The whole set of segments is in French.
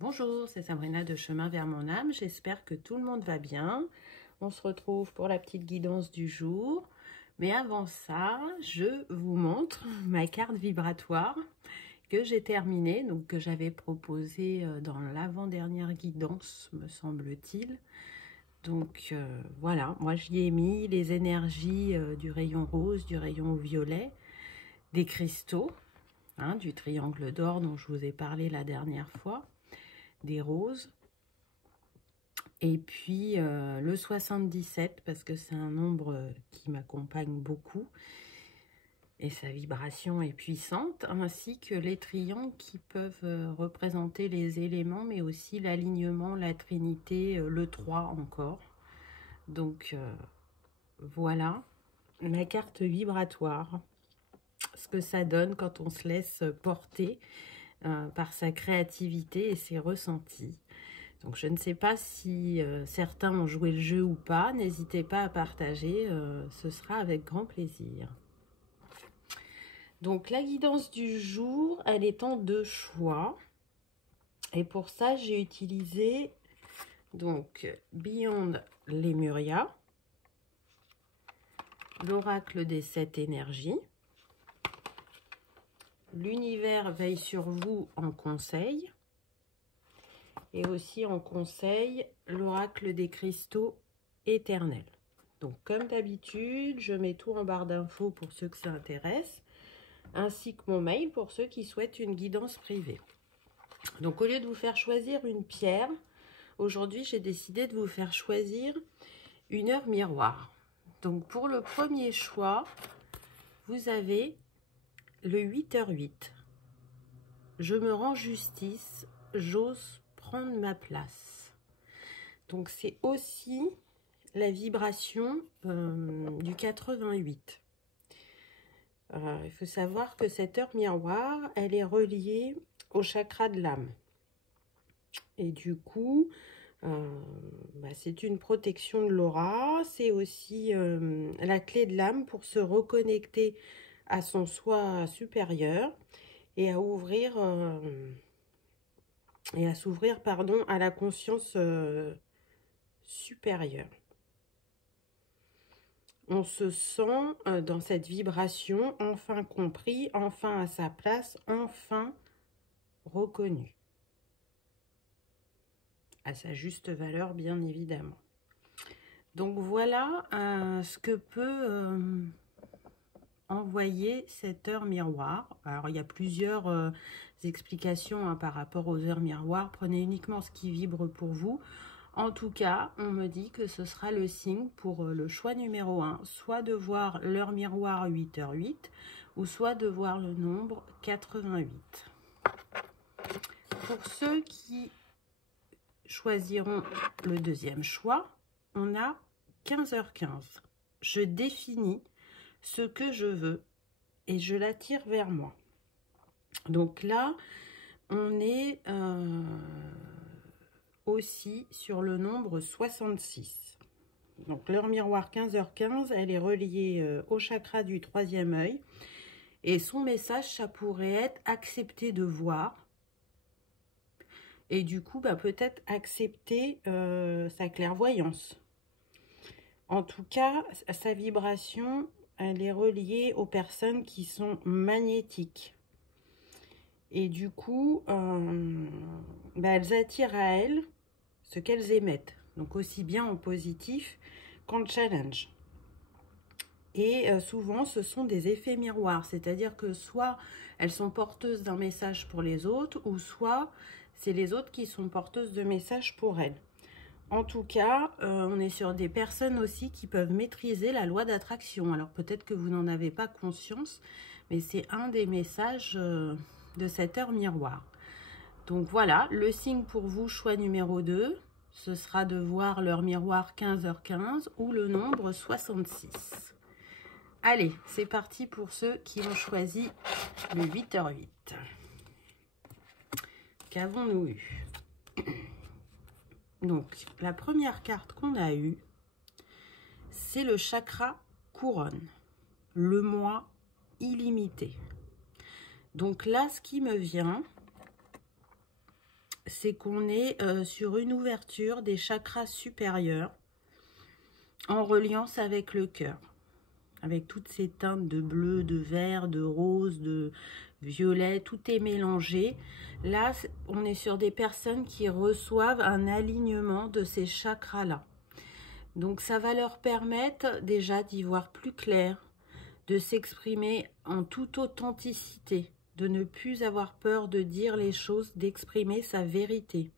Bonjour, c'est Sabrina de Chemin vers mon âme. J'espère que tout le monde va bien. On se retrouve pour la petite guidance du jour. Mais avant ça, je vous montre ma carte vibratoire que j'ai terminée, donc que j'avais proposée dans l'avant-dernière guidance, me semble-t-il. Donc voilà, moi j'y ai mis les énergies du rayon rose, du rayon violet, des cristaux, du triangle d'or dont je vous ai parlé la dernière fois, des roses, et puis le 77 parce que c'est un nombre qui m'accompagne beaucoup et sa vibration est puissante, ainsi que les triangles qui peuvent représenter les éléments, mais aussi l'alignement, la trinité, le 3 encore. Donc voilà ma carte vibratoire, ce que ça donne quand on se laisse porter par sa créativité et ses ressentis. Donc je ne sais pas si certains ont joué le jeu ou pas, n'hésitez pas à partager, ce sera avec grand plaisir. Donc la guidance du jour, elle est en 2 choix. Et pour ça, j'ai utilisé donc Beyond Lemuria, l'oracle des 7 énergies, l'univers veille sur vous en conseil, et aussi en conseil, l'oracle des cristaux éternels. Donc comme d'habitude, je mets tout en barre d'infos pour ceux que ça intéresse, ainsi que mon mail pour ceux qui souhaitent une guidance privée. Donc au lieu de vous faire choisir une pierre, aujourd'hui j'ai décidé de vous faire choisir une heure miroir. Donc pour le premier choix, vous avez le 8h08. Je me rends justice, j'ose prendre ma place. Donc c'est aussi la vibration du 88. Il faut savoir que cette heure miroir, elle est reliée au chakra de l'âme. Et du coup, c'est une protection de l'aura. C'est aussi la clé de l'âme pour se reconnecter à son soi supérieur et à ouvrir s'ouvrir à la conscience supérieure. On se sent dans cette vibration enfin compris, enfin à sa place, enfin reconnu. À sa juste valeur, bien évidemment. Donc voilà ce que peut envoyer cette heure miroir. Alors il y a plusieurs explications par rapport aux heures miroirs. Prenez uniquement ce qui vibre pour vous. En tout cas, on me dit que ce sera le signe pour le choix numéro 1, soit de voir l'heure miroir 8h08, ou soit de voir le nombre 88. Pour ceux qui choisiront le deuxième choix, on a 15h15. Je définis ce que je veux et je l'attire vers moi. Donc là, on est aussi sur le nombre 66. Donc l'heure miroir 15h15, elle est reliée au chakra du 3e œil. Et son message, ça pourrait être accepter de voir. Et du coup, peut-être accepter sa clairvoyance. En tout cas, sa vibration, elle est reliée aux personnes qui sont magnétiques. Et du coup, elles attirent à elles ce qu'elles émettent. Donc aussi bien en positif qu'en challenge. Et souvent, ce sont des effets miroirs. C'est-à-dire que soit elles sont porteuses d'un message pour les autres, ou soit c'est les autres qui sont porteuses de messages pour elles. En tout cas, on est sur des personnes aussi qui peuvent maîtriser la loi d'attraction. Alors peut-être que vous n'en avez pas conscience, mais c'est un des messages de cette heure miroir. Donc voilà, le signe pour vous, choix numéro 2, ce sera de voir l'heure miroir 15h15 ou le nombre 66. Allez, c'est parti pour ceux qui ont choisi le 8h08. Qu'avons-nous eu? Donc, la première carte qu'on a eue, c'est le chakra couronne, le moi illimité. Donc là, ce qui me vient, c'est qu'on est sur une ouverture des chakras supérieurs en reliance avec le cœur. Avec toutes ces teintes de bleu, de vert, de rose, de violet, tout est mélangé. Là, on est sur des personnes qui reçoivent un alignement de ces chakras-là. Donc, ça va leur permettre déjà d'y voir plus clair, de s'exprimer en toute authenticité, de ne plus avoir peur de dire les choses, d'exprimer sa vérité.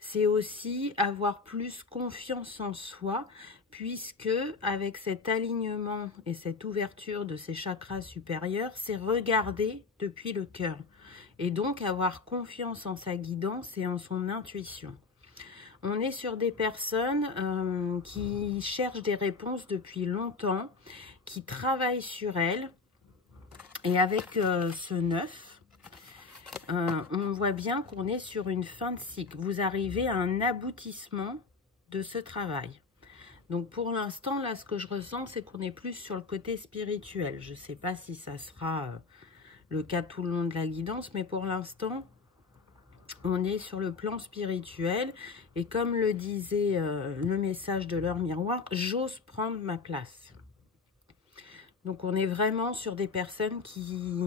C'est aussi avoir plus confiance en soi, puisque avec cet alignement et cette ouverture de ces chakras supérieurs, c'est regarder depuis le cœur. Et donc avoir confiance en sa guidance et en son intuition. On est sur des personnes qui cherchent des réponses depuis longtemps, qui travaillent sur elles. Et avec ce 9, on voit bien qu'on est sur une fin de cycle. Vous arrivez à un aboutissement de ce travail. Donc pour l'instant, là, ce que je ressens, c'est qu'on est plus sur le côté spirituel. Je ne sais pas si ça sera le cas tout le long de la guidance, mais pour l'instant, on est sur le plan spirituel. Et comme le disait le message de leur miroir, j'ose prendre ma place. Donc on est vraiment sur des personnes qui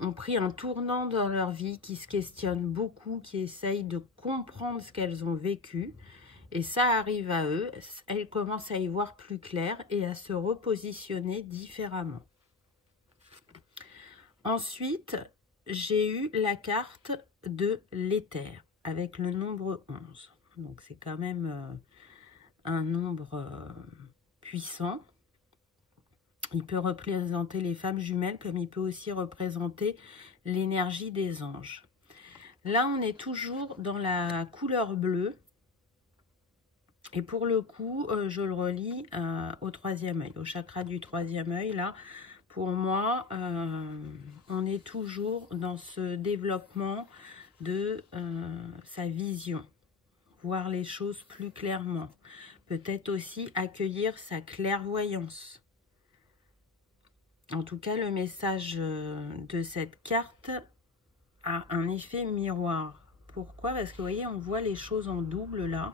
ont pris un tournant dans leur vie, qui se questionnent beaucoup, qui essayent de comprendre ce qu'elles ont vécu. Et ça arrive à eux, elles commencent à y voir plus clair et à se repositionner différemment. Ensuite, j'ai eu la carte de l'éther avec le nombre 11. Donc c'est quand même un nombre puissant. Il peut représenter les femmes jumelles comme il peut aussi représenter l'énergie des anges. Là, on est toujours dans la couleur bleue. Et pour le coup, je le relie au troisième œil, au chakra du troisième œil. Là, pour moi, on est toujours dans ce développement de sa vision. Voir les choses plus clairement. Peut-être aussi accueillir sa clairvoyance. En tout cas, le message de cette carte a un effet miroir. Pourquoi? Parce que vous voyez, on voit les choses en double là.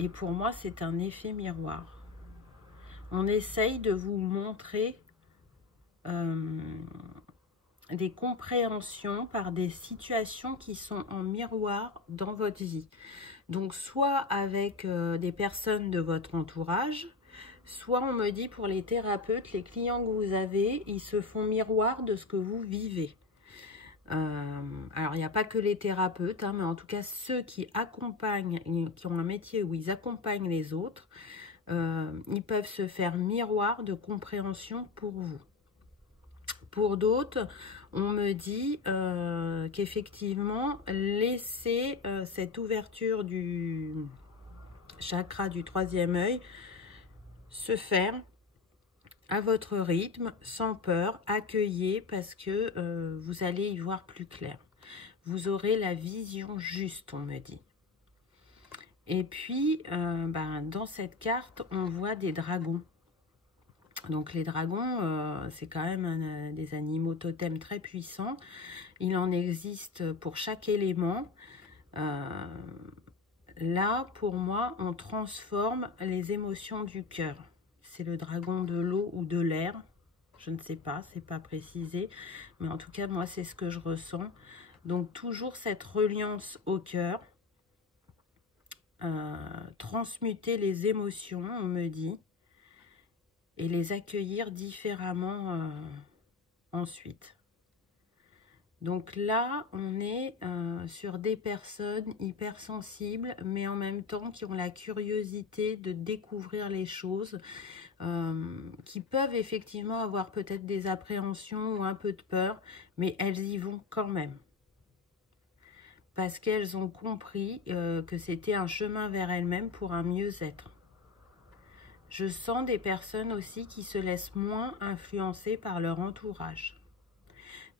Et pour moi, c'est un effet miroir. On essaye de vous montrer des compréhensions par des situations qui sont en miroir dans votre vie. Donc, soit avec des personnes de votre entourage, soit on me dit pour les thérapeutes, les clients que vous avez, ils se font miroir de ce que vous vivez. Alors, il n'y a pas que les thérapeutes, hein, mais en tout cas, ceux qui accompagnent, qui ont un métier où ils accompagnent les autres, ils peuvent se faire miroir de compréhension pour vous. Pour d'autres, on me dit qu'effectivement, laissez cette ouverture du chakra du troisième œil se faire à votre rythme, sans peur, accueillez parce que vous allez y voir plus clair. Vous aurez la vision juste, on me dit. Et puis, dans cette carte, on voit des dragons. Donc les dragons, c'est quand même des animaux totems très puissants. Il en existe pour chaque élément. Là, pour moi, on transforme les émotions du cœur. C'est le dragon de l'eau ou de l'air. Je ne sais pas, c'est pas précisé. Mais en tout cas, moi, c'est ce que je ressens. Donc, toujours cette reliance au cœur. Transmuter les émotions, on me dit. Et les accueillir différemment ensuite. Donc là, on est sur des personnes hypersensibles, mais en même temps qui ont la curiosité de découvrir les choses, qui peuvent effectivement avoir peut-être des appréhensions ou un peu de peur, mais elles y vont quand même. Parce qu'elles ont compris que c'était un chemin vers elles-mêmes pour un mieux-être. Je sens des personnes aussi qui se laissent moins influencer par leur entourage.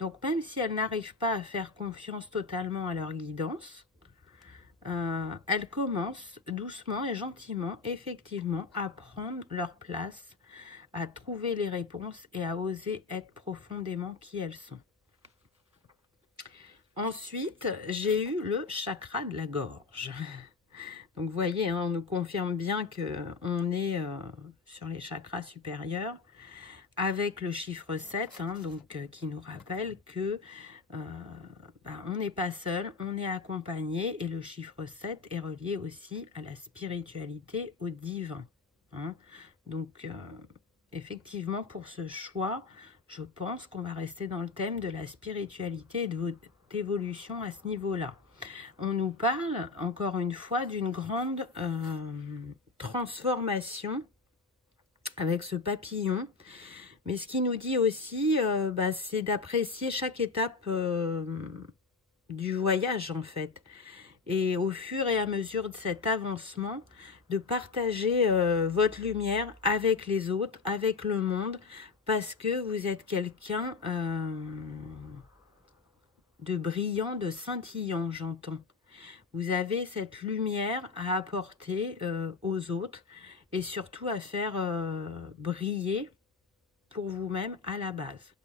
Donc, même si elles n'arrivent pas à faire confiance totalement à leur guidance, elles commencent doucement et gentiment, effectivement, à prendre leur place, à trouver les réponses et à oser être profondément qui elles sont. Ensuite, j'ai eu le chakra de la gorge. Donc, vous voyez, hein, on nous confirme bien qu'on est sur les chakras supérieurs avec le chiffre 7, hein, donc, qui nous rappelle que on n'est pas seul, on est accompagné, et le chiffre 7 est relié aussi à la spiritualité, au divin. Hein. Donc, effectivement, pour ce choix, je pense qu'on va rester dans le thème de la spiritualité et de votre évolution à ce niveau-là. On nous parle, encore une fois, d'une grande transformation avec ce papillon. Mais ce qui nous dit aussi, c'est d'apprécier chaque étape du voyage, en fait. Et au fur et à mesure de cet avancement, de partager votre lumière avec les autres, avec le monde, parce que vous êtes quelqu'un de brillant, de scintillant, j'entends. Vous avez cette lumière à apporter aux autres et surtout à faire briller pour vous-même à la base.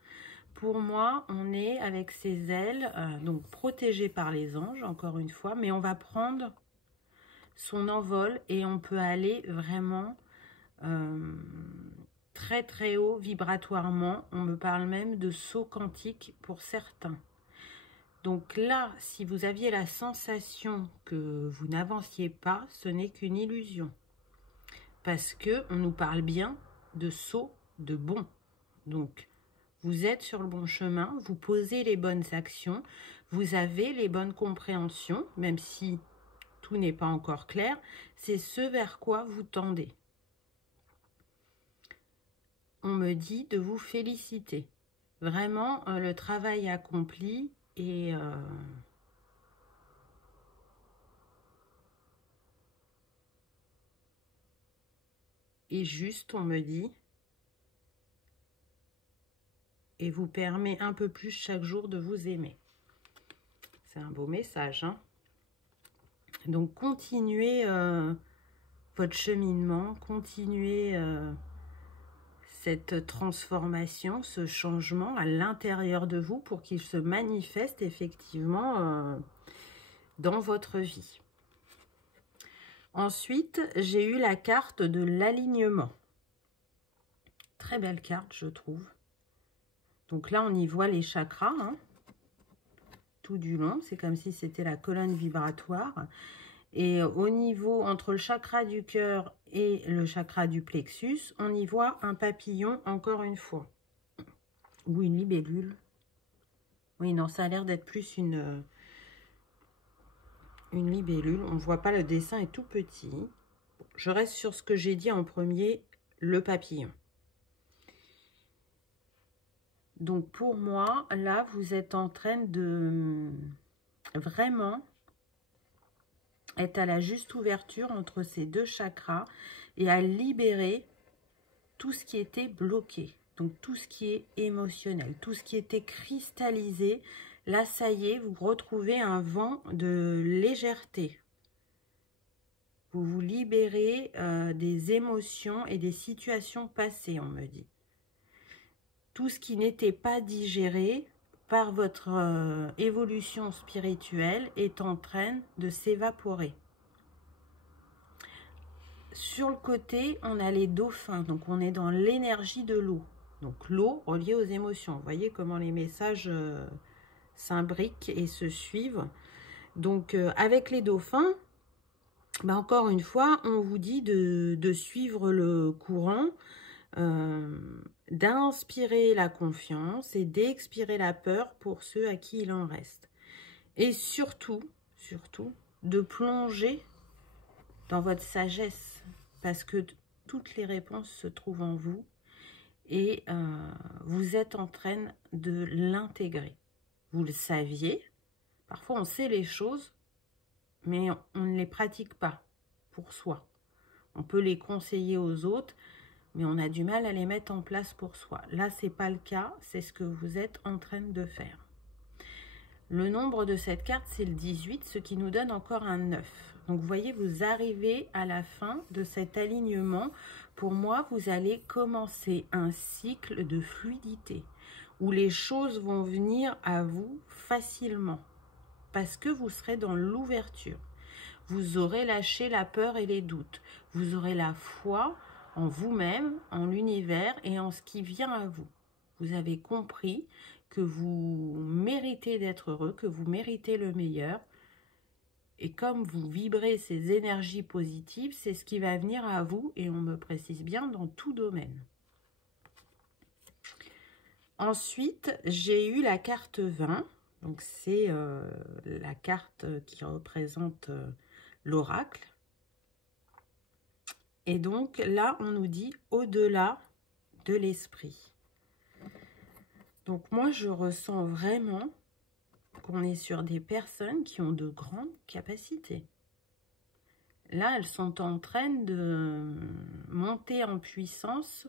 Pour moi, on est avec ces ailes, donc protégé par les anges, encore une fois, mais on va prendre son envol et on peut aller vraiment très très haut vibratoirement. On me parle même de saut quantique pour certains. Donc là, si vous aviez la sensation que vous n'avanciez pas, ce n'est qu'une illusion. Parce qu'on nous parle bien de saut de bond. Donc, vous êtes sur le bon chemin, vous posez les bonnes actions, vous avez les bonnes compréhensions, même si tout n'est pas encore clair, c'est ce vers quoi vous tendez. On me dit de vous féliciter. Vraiment, le travail accompli et juste, on me dit, et vous permet un peu plus chaque jour de vous aimer. C'est un beau message, hein. Donc, continuez votre cheminement, continuez cette transformation, ce changement à l'intérieur de vous pour qu'il se manifeste effectivement dans votre vie. Ensuite, j'ai eu la carte de l'alignement. Très belle carte, je trouve. Donc là, on y voit les chakras, hein, tout du long. C'est comme si c'était la colonne vibratoire. Et au niveau, entre le chakra du cœur et le chakra du plexus, on y voit un papillon, encore une fois. Ou une libellule. Oui, non, ça a l'air d'être plus une libellule. On ne voit pas, le dessin est tout petit. Je reste sur ce que j'ai dit en premier, le papillon. Donc, pour moi, là, vous êtes en train de vraiment être à la juste ouverture entre ces deux chakras et à libérer tout ce qui était bloqué. Donc, tout ce qui est émotionnel, tout ce qui était cristallisé. Là, ça y est, vous retrouvez un vent de légèreté. Vous vous libérez des émotions et des situations passées, on me dit. Tout ce qui n'était pas digéré par votre évolution spirituelle est en train de s'évaporer. Sur le côté, on a les dauphins, donc on est dans l'énergie de l'eau. Donc l'eau reliée aux émotions. Vous voyez comment les messages s'imbriquent et se suivent. Donc avec les dauphins, encore une fois, on vous dit de suivre le courant, d'inspirer la confiance et d'expirer la peur pour ceux à qui il en reste. Et surtout, de plonger dans votre sagesse, parce que toutes les réponses se trouvent en vous et vous êtes en train de l'intégrer. Vous le saviez, parfois on sait les choses, mais on ne les pratique pas pour soi. On peut les conseiller aux autres, mais on a du mal à les mettre en place pour soi. Là, ce n'est pas le cas, c'est ce que vous êtes en train de faire. Le nombre de cette carte, c'est le 18, ce qui nous donne encore un 9. Donc, vous voyez, vous arrivez à la fin de cet alignement. Pour moi, vous allez commencer un cycle de fluidité, où les choses vont venir à vous facilement. parce que vous serez dans l'ouverture. Vous aurez lâché la peur et les doutes. Vous aurez la foi en vous-même, en l'univers et en ce qui vient à vous. Vous avez compris que vous méritez d'être heureux, que vous méritez le meilleur. Et comme vous vibrez ces énergies positives, c'est ce qui va venir à vous, et on me précise bien, dans tout domaine. Ensuite, j'ai eu la carte 20. Donc, c'est la carte qui représente l'oracle. Et donc, là, on nous dit au-delà de l'esprit. Donc, moi, je ressens vraiment qu'on est sur des personnes qui ont de grandes capacités. Là, elles sont en train de monter en puissance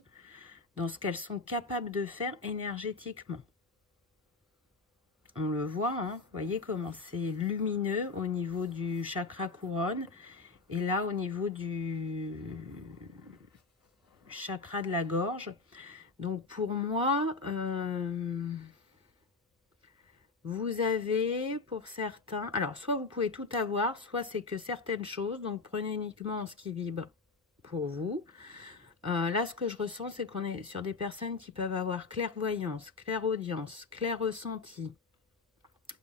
dans ce qu'elles sont capables de faire énergétiquement. On le voit, hein, vous voyez comment c'est lumineux au niveau du chakra couronne et là au niveau du chakra de la gorge. Donc pour moi, vous avez pour certains, alors soit vous pouvez tout avoir, soit c'est que certaines choses, donc prenez uniquement ce qui vibre pour vous. Là, ce que je ressens, c'est qu'on est sur des personnes qui peuvent avoir clairvoyance, clairaudience, clair-ressenti,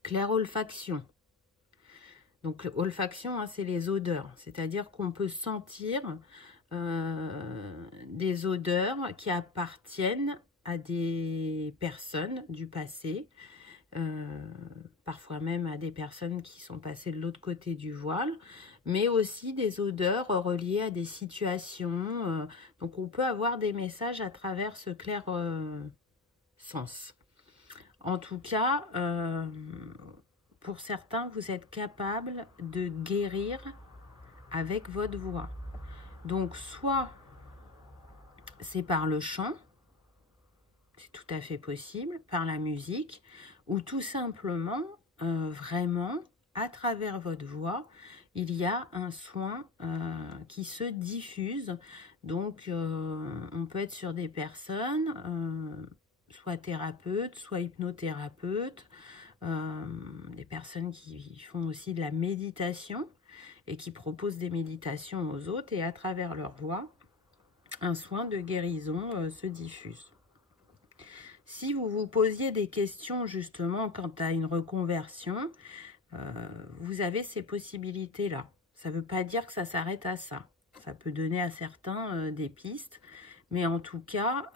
clair-olfaction. Donc, olfaction, hein, c'est les odeurs. C'est-à-dire qu'on peut sentir des odeurs qui appartiennent à des personnes du passé, parfois même à des personnes qui sont passées de l'autre côté du voile, mais aussi des odeurs reliées à des situations. Donc, on peut avoir des messages à travers ce clair sens. En tout cas, pour certains, vous êtes capable de guérir avec votre voix. Donc, soit c'est par le chant, c'est tout à fait possible, par la musique, ou tout simplement, vraiment, à travers votre voix, il y a un soin qui se diffuse. Donc, on peut être sur des personnes, soit thérapeutes, soit hypnothérapeutes, des personnes qui font aussi de la méditation et qui proposent des méditations aux autres, et à travers leur voix, un soin de guérison se diffuse. Si vous vous posiez des questions justement quant à une reconversion, vous avez ces possibilités-là. Ça ne veut pas dire que ça s'arrête à ça. Ça peut donner à certains des pistes, mais en tout cas,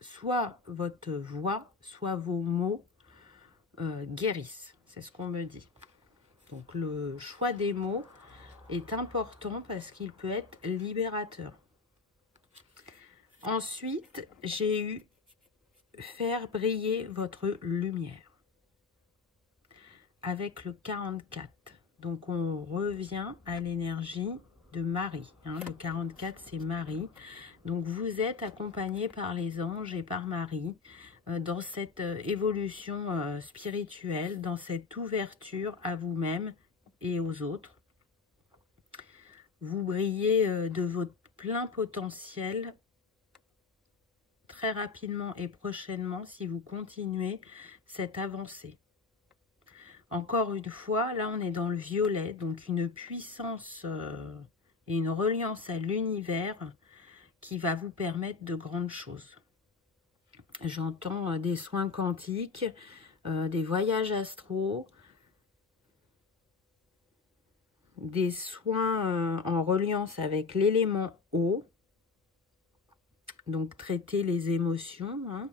soit votre voix, soit vos mots guérissent. C'est ce qu'on me dit. Donc le choix des mots est important parce qu'il peut être libérateur. Ensuite, j'ai eu faire briller votre lumière avec le 44. Donc on revient à l'énergie de Marie. Hein. Le 44, c'est Marie. Donc vous êtes accompagné par les anges et par Marie dans cette évolution spirituelle, dans cette ouverture à vous-même et aux autres. Vous brillez de votre plein potentiel très rapidement et prochainement si vous continuez cette avancée. Encore une fois, là on est dans le violet, donc une puissance et une reliance à l'univers qui va vous permettre de grandes choses. J'entends des soins quantiques, des voyages astraux, des soins en reliance avec l'élément eau. Donc, traiter les émotions, hein,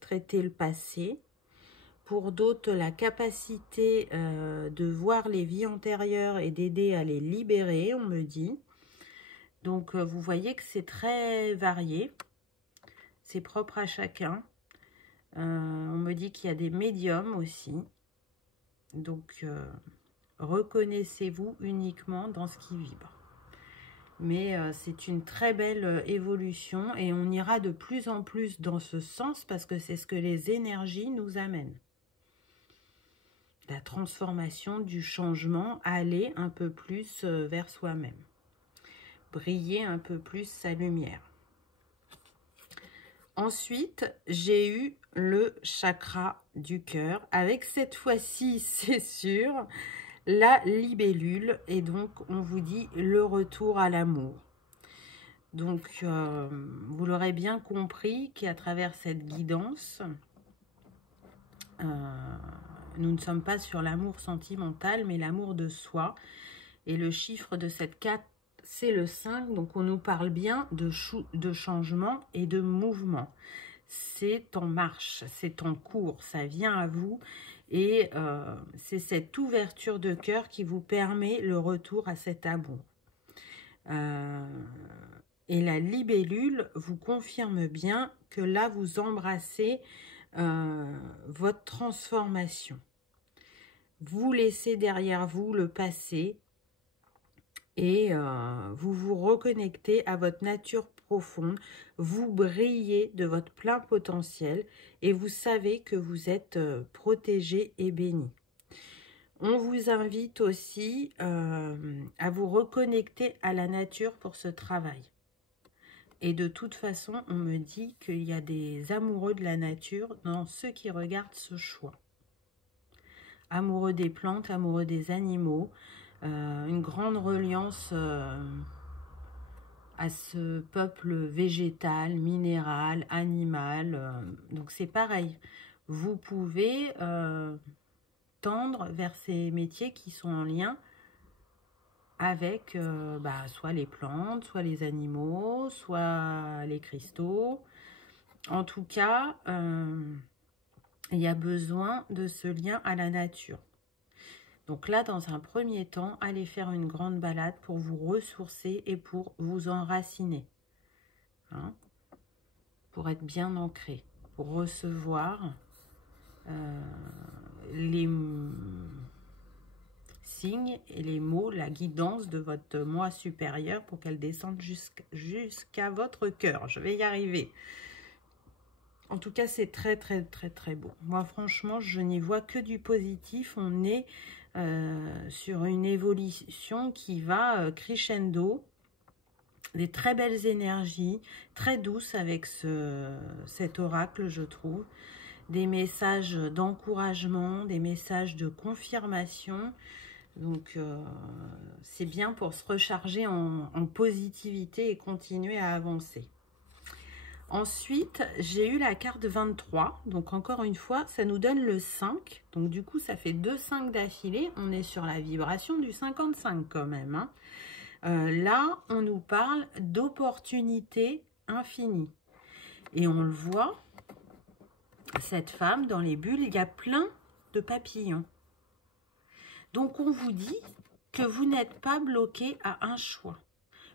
traiter le passé. Pour d'autres, la capacité de voir les vies antérieures et d'aider à les libérer, on me dit. Donc, vous voyez que c'est très varié. C'est propre à chacun. On me dit qu'il y a des médiums aussi. Donc, reconnaissez-vous uniquement dans ce qui vibre. Mais c'est une très belle évolution et on ira de plus en plus dans ce sens parce que c'est ce que les énergies nous amènent. La transformation, du changement, aller un peu plus vers soi-même. Briller un peu plus sa lumière. Ensuite, j'ai eu le chakra du cœur, avec cette fois-ci, c'est sûr, la libellule, et donc on vous dit le retour à l'amour. Donc, vous l'aurez bien compris qu'à travers cette guidance, nous ne sommes pas sur l'amour sentimental, mais l'amour de soi. Et le chiffre de cette 4, c'est le 5. Donc, on nous parle bien de changement et de mouvement. C'est en marche, c'est en cours, ça vient à vous. Et c'est cette ouverture de cœur qui vous permet le retour à cet amour. Et la libellule vous confirme bien que là, vous embrassez votre transformation. Vous laissez derrière vous le passé et vous vous reconnectez à votre nature profonde. Vous brillez de votre plein potentiel et vous savez que vous êtes protégé et béni. On vous invite aussi à vous reconnecter à la nature pour ce travail. Et de toute façon, on me dit qu'il y a des amoureux de la nature dans ceux qui regardent ce choix. Amoureux des plantes, amoureux des animaux, une grande reliance à ce peuple végétal, minéral, animal. Donc c'est pareil, vous pouvez tendre vers ces métiers qui sont en lien avec soit les plantes, soit les animaux, soit les cristaux. En tout cas, il y a besoin de ce lien à la nature. Donc là, dans un premier temps, allez faire une grande balade pour vous ressourcer et pour vous enraciner. Hein, pour être bien ancré, pour recevoir les signes et les mots, la guidance de votre moi supérieur pour qu'elle descende jusqu'à votre cœur. Je vais y arriver. En tout cas, c'est très, très, très, très beau. Moi, franchement, je n'y vois que du positif. On est sur une évolution qui va crescendo. Des très belles énergies, très douces avec cet oracle, je trouve. Des messages d'encouragement, des messages de confirmation. Donc, c'est bien pour se recharger en positivité et continuer à avancer. Ensuite, j'ai eu la carte 23. Donc, encore une fois, ça nous donne le 5. Donc, du coup, ça fait 2 5 d'affilée. On est sur la vibration du 55 quand même. Hein. Là, on nous parle d'opportunités infinies. Et on le voit, cette femme, dans les bulles, il y a plein de papillons. Donc, on vous dit que vous n'êtes pas bloqué à un choix.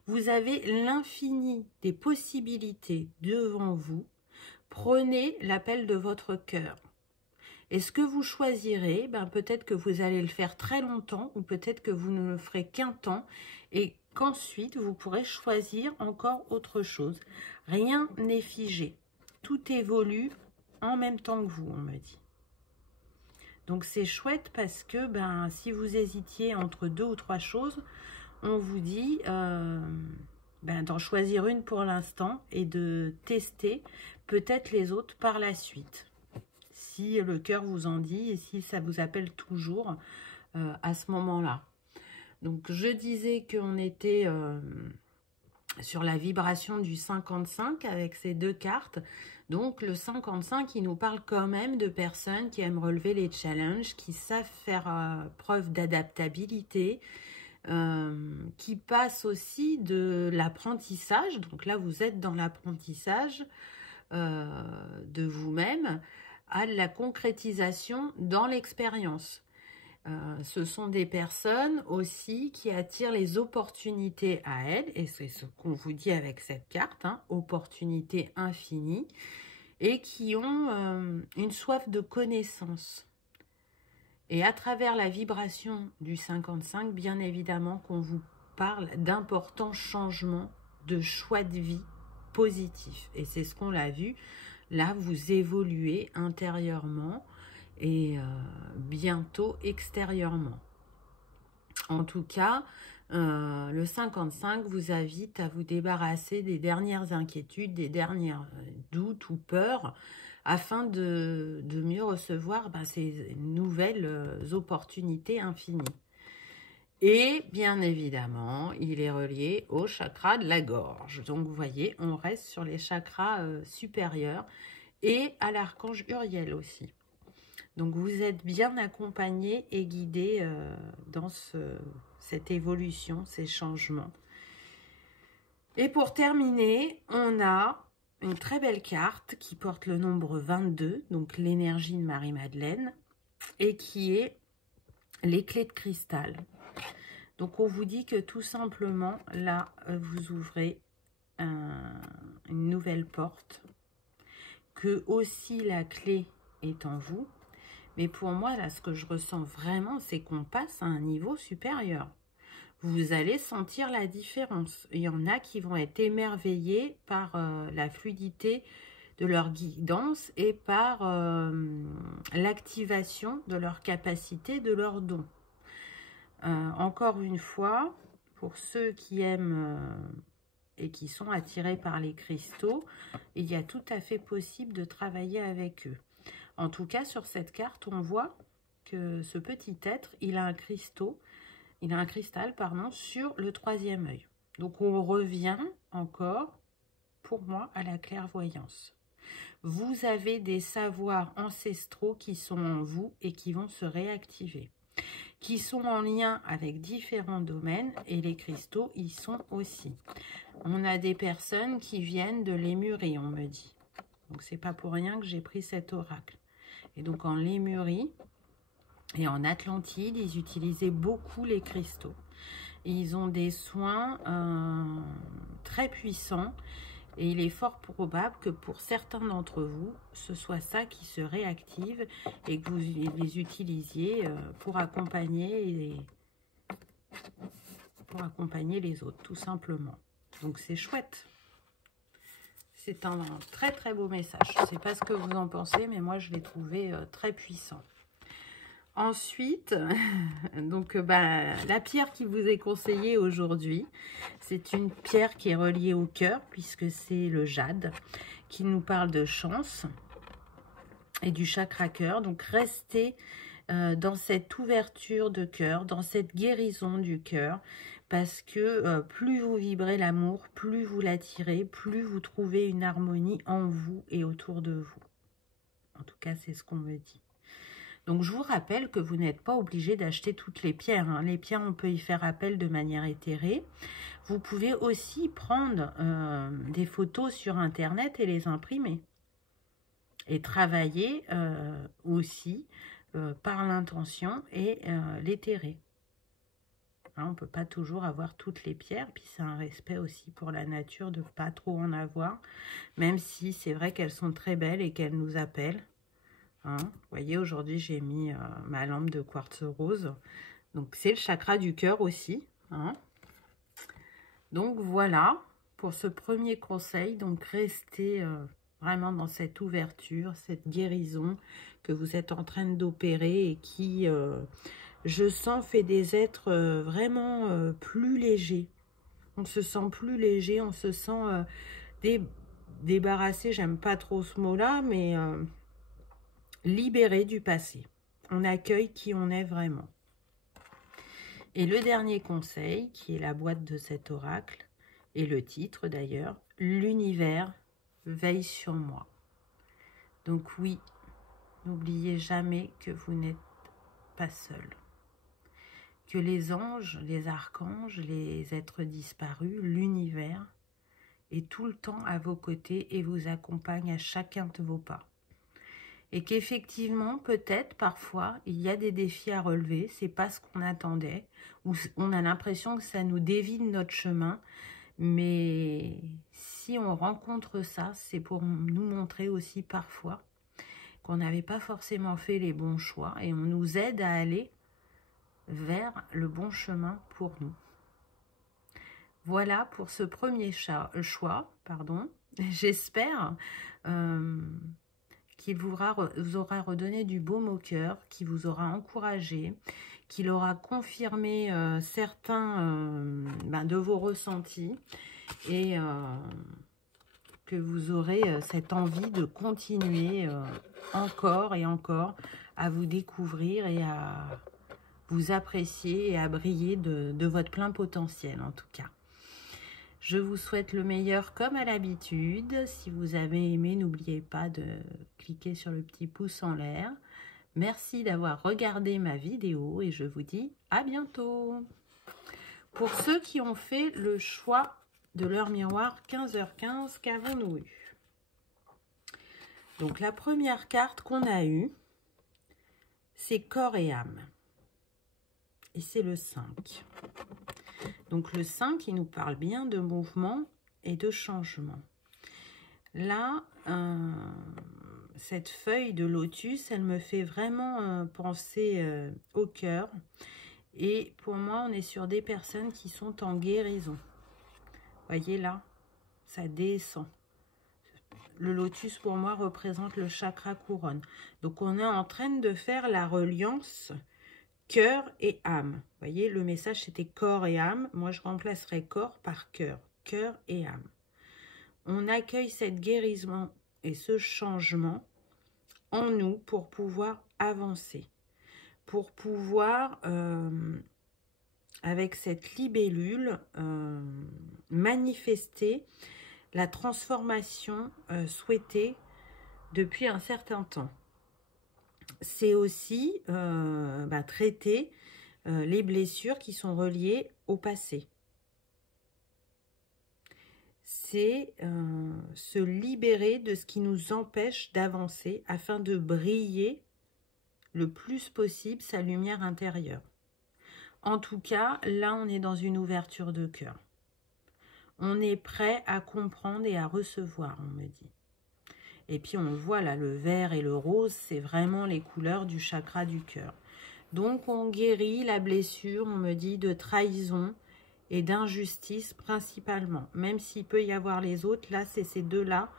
Vous avez l'infini des possibilités devant vous. Prenez l'appel de votre cœur. Et ce que vous choisirez, peut-être que vous allez le faire très longtemps ou peut-être que vous ne le ferez qu'un temps et qu'ensuite vous pourrez choisir encore autre chose. Rien n'est figé. Tout évolue en même temps que vous, on me dit. Donc c'est chouette parce que si vous hésitiez entre 2 ou 3 choses, on vous dit d'en choisir une pour l'instant et de tester peut-être les autres par la suite. Si le cœur vous en dit et si ça vous appelle toujours à ce moment-là. Donc, je disais qu'on était sur la vibration du 55 avec ces 2 cartes. Donc, le 55, il nous parle quand même de personnes qui aiment relever les challenges, qui savent faire preuve d'adaptabilité, qui passent aussi de l'apprentissage. Donc là, vous êtes dans l'apprentissage de vous-même à la concrétisation dans l'expérience. Ce sont des personnes aussi qui attirent les opportunités à elles, et c'est ce qu'on vous dit avec cette carte, hein, opportunité infinie, et qui ont une soif de connaissance. Et à travers la vibration du 55, bien évidemment qu'on vous parle d'importants changements de choix de vie positifs. Et c'est ce qu'on l'a vu. Là, vous évoluez intérieurement et bientôt extérieurement. En tout cas, le 55 vous invite à vous débarrasser des dernières inquiétudes, des derniers doutes ou peurs, afin de mieux recevoir ces nouvelles opportunités infinies. Et bien évidemment, il est relié au chakra de la gorge. Donc vous voyez, on reste sur les chakras supérieurs et à l'archange Uriel aussi. Donc vous êtes bien accompagné et guidé dans cette évolution, ces changements. Et pour terminer, on a une très belle carte qui porte le nombre 22, donc l'énergie de Marie-Madeleine, et qui est les clés de cristal. Donc on vous dit que tout simplement, là, vous ouvrez une nouvelle porte, que aussi la clé est en vous. Mais pour moi, là, ce que je ressens vraiment, c'est qu'on passe à un niveau supérieur. Vous allez sentir la différence. Il y en a qui vont être émerveillés par la fluidité de leur guidance et par l'activation de leur capacité, de leurs dons. Encore une fois, pour ceux qui aiment et qui sont attirés par les cristaux, il y a tout à fait possible de travailler avec eux. En tout cas, sur cette carte, on voit que ce petit être, il a un cristal, sur le 3e œil. Donc, on revient encore, pour moi, à la clairvoyance. Vous avez des savoirs ancestraux qui sont en vous et qui vont se réactiver, qui sont en lien avec différents domaines, et les cristaux y sont aussi. On a des personnes qui viennent de Lémurie, on me dit. Donc, c'est pas pour rien que j'ai pris cet oracle. Et donc, en Lémurie et en Atlantide, ils utilisaient beaucoup les cristaux. Et ils ont des soins très puissants. Et il est fort probable que pour certains d'entre vous, ce soit ça qui se réactive et que vous les utilisiez pour accompagner les autres, tout simplement. Donc, c'est chouette. C'est un très très beau message. Je ne sais pas ce que vous en pensez, mais moi je l'ai trouvé très puissant. Ensuite, donc la pierre qui vous est conseillée aujourd'hui, c'est une pierre qui est reliée au cœur, puisque c'est le jade, qui nous parle de chance et du chakra cœur. Donc restez dans cette ouverture de cœur, dans cette guérison du cœur, parce que plus vous vibrez l'amour, plus vous l'attirez, plus vous trouvez une harmonie en vous et autour de vous. En tout cas, c'est ce qu'on me dit. Donc, je vous rappelle que vous n'êtes pas obligé d'acheter toutes les pierres, hein. Les pierres, on peut y faire appel de manière éthérée. Vous pouvez aussi prendre des photos sur Internet et les imprimer. Et travailler aussi par l'intention et l'éthéré. Hein, on ne peut pas toujours avoir toutes les pierres, puis c'est un respect aussi pour la nature de ne pas trop en avoir, même si c'est vrai qu'elles sont très belles et qu'elles nous appellent. Hein, vous voyez, aujourd'hui j'ai mis ma lampe de quartz rose, donc c'est le chakra du cœur aussi. Hein. Donc voilà, pour ce premier conseil, donc restez vraiment dans cette ouverture, cette guérison que vous êtes en train d'opérer et qui... je sens fait des êtres vraiment plus légers. On se sent plus léger, on se sent débarrassé, j'aime pas trop ce mot-là, mais libéré du passé. On accueille qui on est vraiment. Et le dernier conseil, qui est la boîte de cet oracle, et le titre d'ailleurs, l'univers veille sur moi. Donc oui, n'oubliez jamais que vous n'êtes pas seul. Que les anges, les archanges, les êtres disparus, l'univers est tout le temps à vos côtés et vous accompagne à chacun de vos pas. Et qu'effectivement, peut-être, parfois, il y a des défis à relever, c'est pas ce qu'on attendait, ou on a l'impression que ça nous dévie de notre chemin, mais si on rencontre ça, c'est pour nous montrer aussi parfois qu'on n'avait pas forcément fait les bons choix, et on nous aide à aller vers le bon chemin pour nous. Voilà pour ce premier choix. J'espère qu'il vous aura redonné du baume au cœur, qu'il vous aura encouragé, qu'il aura confirmé certains de vos ressentis. Et que vous aurez cette envie de continuer encore et encore à vous découvrir et à vous apprécier et à briller de votre plein potentiel en tout cas. Je vous souhaite le meilleur comme à l'habitude. Si vous avez aimé, n'oubliez pas de cliquer sur le petit pouce en l'air. Merci d'avoir regardé ma vidéo et je vous dis à bientôt. Pour ceux qui ont fait le choix de leur miroir 15h15, qu'avons-nous eu? Donc la première carte qu'on a eue, c'est corps et âme. Et c'est le 5. Donc le 5, il nous parle bien de mouvement et de changement. Là, cette feuille de lotus, elle me fait vraiment penser au cœur. Et pour moi, on est sur des personnes qui sont en guérison. Voyez là, ça descend. Le lotus, pour moi, représente le chakra couronne. Donc, on est en train de faire la reliance cœur et âme. Vous voyez, le message, c'était corps et âme. Moi, je remplacerai corps par cœur. Cœur et âme. On accueille cette guérison et ce changement en nous pour pouvoir avancer. Pour pouvoir, avec cette libellule, manifester la transformation souhaitée depuis un certain temps. C'est aussi traiter les blessures qui sont reliées au passé. C'est se libérer de ce qui nous empêche d'avancer afin de briller le plus possible sa lumière intérieure. En tout cas, là, on est dans une ouverture de cœur. On est prêt à comprendre et à recevoir, on me dit. Et puis, on voit là, le vert et le rose, c'est vraiment les couleurs du chakra du cœur. Donc, on guérit la blessure, on me dit, de trahison et d'injustice principalement. Même s'il peut y avoir les autres, là, c'est ces deux-là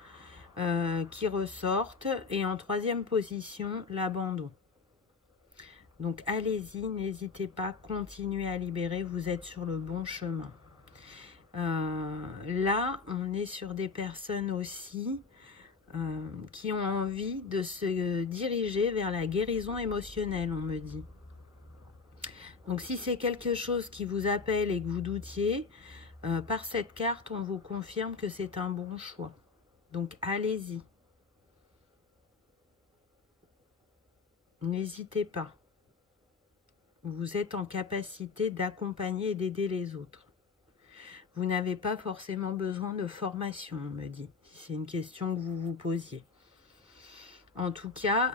qui ressortent. Et en troisième position, l'abandon. Donc, allez-y, n'hésitez pas, continuez à libérer, vous êtes sur le bon chemin. Là, on est sur des personnes aussi qui ont envie de se diriger vers la guérison émotionnelle, on me dit. Donc, si c'est quelque chose qui vous appelle et que vous doutiez, par cette carte, on vous confirme que c'est un bon choix. Donc, allez-y. N'hésitez pas. Vous êtes en capacité d'accompagner et d'aider les autres. Vous n'avez pas forcément besoin de formation, on me dit, si c'est une question que vous vous posiez. En tout cas,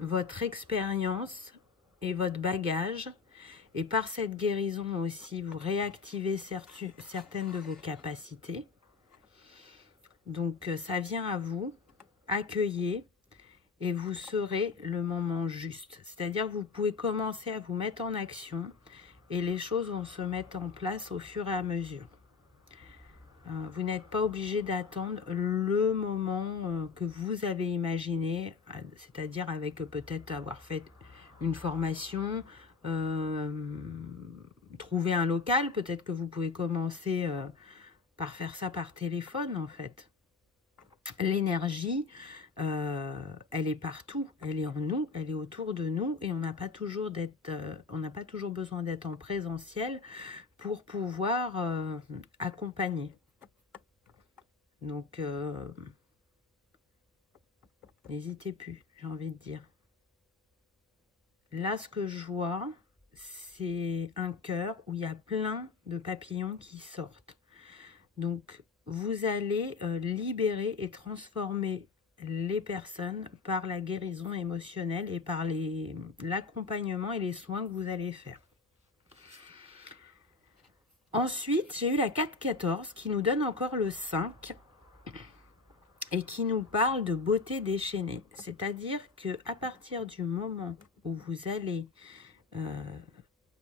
votre expérience et votre bagage, et par cette guérison aussi, vous réactivez certaines de vos capacités. Donc, ça vient à vous, accueillez, et vous serez le moment juste. C'est-à-dire que vous pouvez commencer à vous mettre en action et les choses vont se mettre en place au fur et à mesure. Vous n'êtes pas obligé d'attendre le moment que vous avez imaginé, c'est-à-dire avec peut-être avoir fait une formation, trouver un local, peut-être que vous pouvez commencer par faire ça par téléphone en fait. L'énergie, elle est partout, elle est en nous, elle est autour de nous et on n'a pas toujours besoin d'être en présentiel pour pouvoir accompagner. Donc, n'hésitez plus, j'ai envie de dire. Là, ce que je vois, c'est un cœur où il y a plein de papillons qui sortent. Donc, vous allez libérer et transformer les personnes par la guérison émotionnelle et par l'accompagnement et les soins que vous allez faire. Ensuite, j'ai eu la 4-14 qui nous donne encore le 5 et qui nous parle de beauté déchaînée. C'est-à-dire qu'à partir du moment où vous allez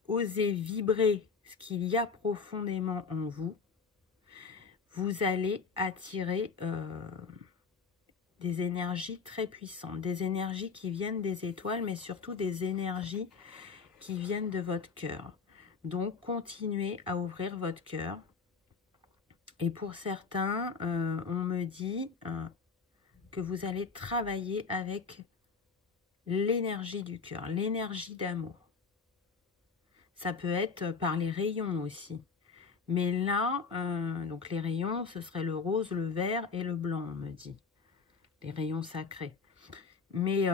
oser vibrer ce qu'il y a profondément en vous, vous allez attirer des énergies très puissantes, des énergies qui viennent des étoiles, mais surtout des énergies qui viennent de votre cœur. Donc, continuez à ouvrir votre cœur Et pour certains, on me dit que vous allez travailler avec l'énergie du cœur, l'énergie d'amour. Ça peut être par les rayons aussi. Mais là, donc les rayons, ce serait le rose, le vert et le blanc, on me dit. Les rayons sacrés. Mais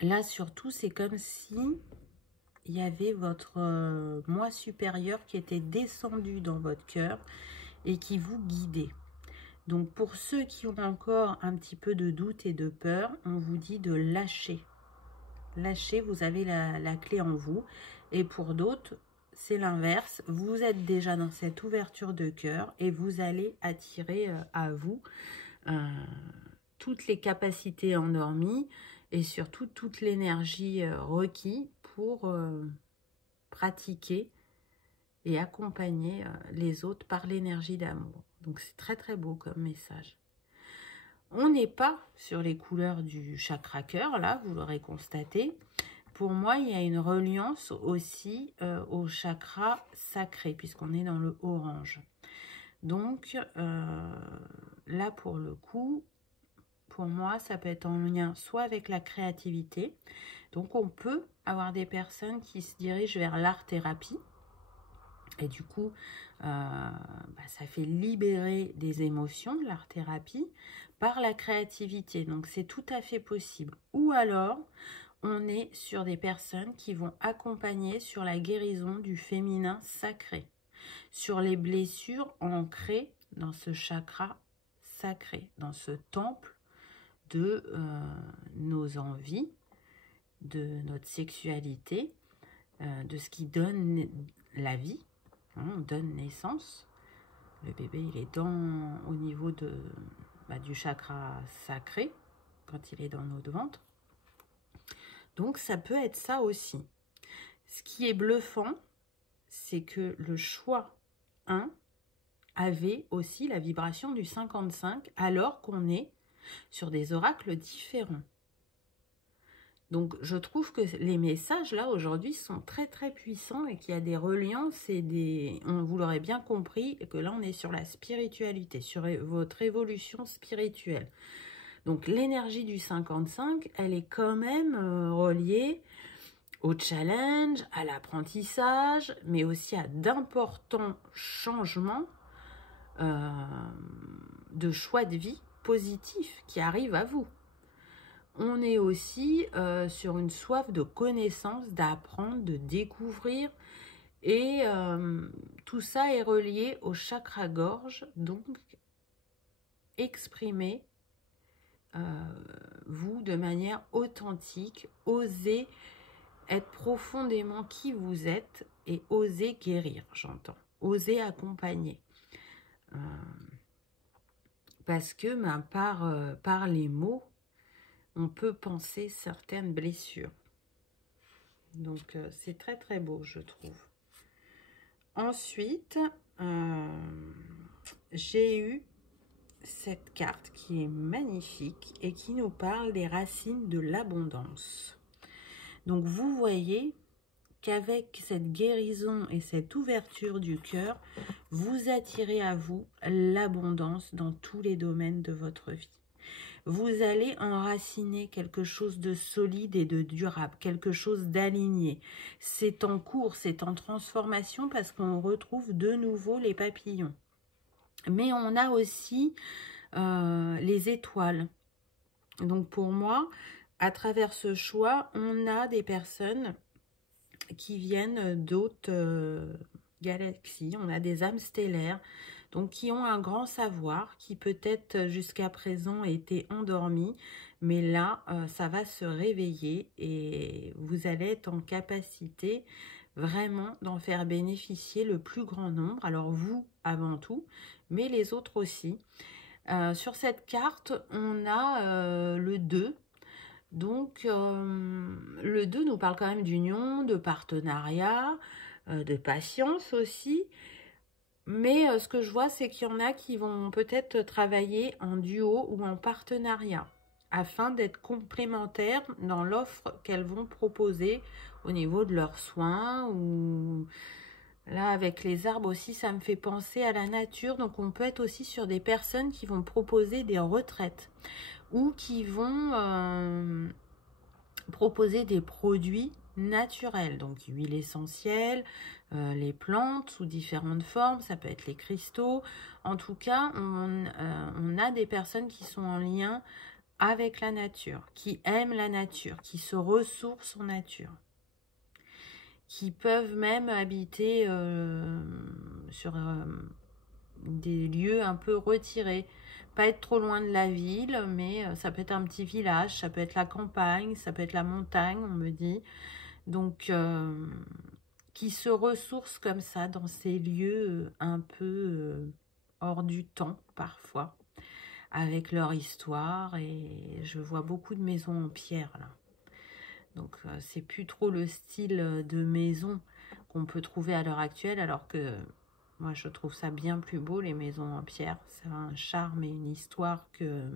là, surtout, c'est comme si il y avait votre moi supérieur qui était descendu dans votre cœur et qui vous guidait. Donc, pour ceux qui ont encore un petit peu de doute et de peur, on vous dit de lâcher. Lâchez, vous avez la clé en vous. Et pour d'autres, c'est l'inverse. Vous êtes déjà dans cette ouverture de cœur et vous allez attirer à vous toutes les capacités endormies et surtout toute l'énergie requise pour pratiquer et accompagner les autres par l'énergie d'amour. Donc c'est très très beau comme message. On n'est pas sur les couleurs du chakra cœur, là, vous l'aurez constaté. Pour moi, il y a une reliance aussi au chakra sacré, puisqu'on est dans le orange. Donc, là, pour le coup, pour moi, ça peut être en lien soit avec la créativité. Donc, on peut avoir des personnes qui se dirigent vers l'art-thérapie. Et du coup, ça fait libérer des émotions, l'art-thérapie, par la créativité. Donc, c'est tout à fait possible. Ou alors, on est sur des personnes qui vont accompagner sur la guérison du féminin sacré, sur les blessures ancrées dans ce chakra sacré, dans ce temple de nos envies, de notre sexualité, de ce qui donne la vie. On donne naissance. Le bébé, il est au niveau du chakra sacré, quand il est dans notre ventre. Donc, ça peut être ça aussi. Ce qui est bluffant, c'est que le choix 1 avait aussi la vibration du 55, alors qu'on est sur des oracles différents. Donc, je trouve que les messages, là, aujourd'hui, sont très, très puissants et qu'il y a des reliances et vous l'aurez bien compris, que là, on est sur la spiritualité, sur votre évolution spirituelle. Donc, l'énergie du 55, elle est quand même reliée au challenge, à l'apprentissage, mais aussi à d'importants changements de choix de vie positifs qui arrivent à vous. On est aussi sur une soif de connaissance, d'apprendre, de découvrir. Et tout ça est relié au chakra-gorge. Donc, exprimez vous de manière authentique. Osez être profondément qui vous êtes et osez guérir, j'entends. Osez accompagner. Parce que par les mots, on peut penser certaines blessures. Donc, c'est très, très beau, je trouve. Ensuite, j'ai eu cette carte qui est magnifique et qui nous parle des racines de l'abondance. Donc, vous voyez qu'avec cette guérison et cette ouverture du cœur, vous attirez à vous l'abondance dans tous les domaines de votre vie. Vous allez enraciner quelque chose de solide et de durable, quelque chose d'aligné. C'est en cours, c'est en transformation parce qu'on retrouve de nouveau les papillons. Mais on a aussi les étoiles. Donc pour moi, à travers ce choix, on a des personnes qui viennent d'autres galaxies. On a des âmes stellaires. Donc, qui ont un grand savoir, qui peut-être jusqu'à présent étaient endormis, mais là, ça va se réveiller et vous allez être en capacité vraiment d'en faire bénéficier le plus grand nombre. Alors, vous avant tout, mais les autres aussi. Sur cette carte, on a le 2. Donc, le 2 nous parle quand même d'union, de partenariat, de patience aussi. Mais ce que je vois, c'est qu'il y en a qui vont peut-être travailler en duo ou en partenariat afin d'être complémentaires dans l'offre qu'elles vont proposer au niveau de leurs soins ou Là, avec les arbres aussi, ça me fait penser à la nature. Donc, on peut être aussi sur des personnes qui vont proposer des retraites ou qui vont proposer des produits naturels. Donc, huile essentielle, les plantes sous différentes formes. Ça peut être les cristaux. En tout cas, on a des personnes qui sont en lien avec la nature, qui aiment la nature, qui se ressourcent en nature, qui peuvent même habiter sur des lieux un peu retirés. Pas être trop loin de la ville, mais ça peut être un petit village, ça peut être la campagne, ça peut être la montagne, on me dit. Donc, qui se ressourcent comme ça dans ces lieux un peu hors du temps, parfois, avec leur histoire. Et je vois beaucoup de maisons en pierre, là. Donc, c'est plus trop le style de maison qu'on peut trouver à l'heure actuelle, alors que moi, je trouve ça bien plus beau, les maisons en pierre. Ça a un charme et une histoire que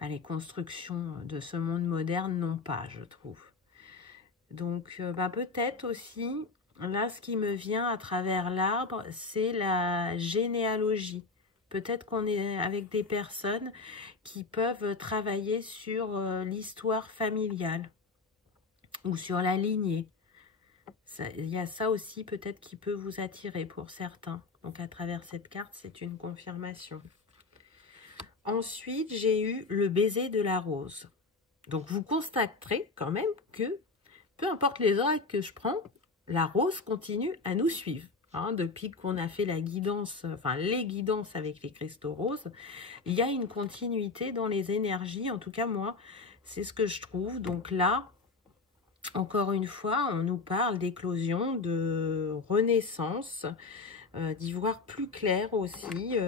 les constructions de ce monde moderne n'ont pas, je trouve. Donc, peut-être aussi, là, ce qui me vient à travers l'arbre, c'est la généalogie. Peut-être qu'on est avec des personnes qui peuvent travailler sur l'histoire familiale ou sur la lignée. Il y a ça aussi peut-être qui peut vous attirer pour certains. Donc à travers cette carte, c'est une confirmation. Ensuite, j'ai eu le baiser de la rose. Donc vous constaterez quand même que, peu importe les oreilles que je prends, la rose continue à nous suivre. Hein, depuis qu'on a fait la guidance, enfin les guidances avec les cristaux roses, il y a une continuité dans les énergies. En tout cas, moi, c'est ce que je trouve. Donc là, encore une fois, on nous parle d'éclosion, de renaissance, d'y voir plus clair aussi,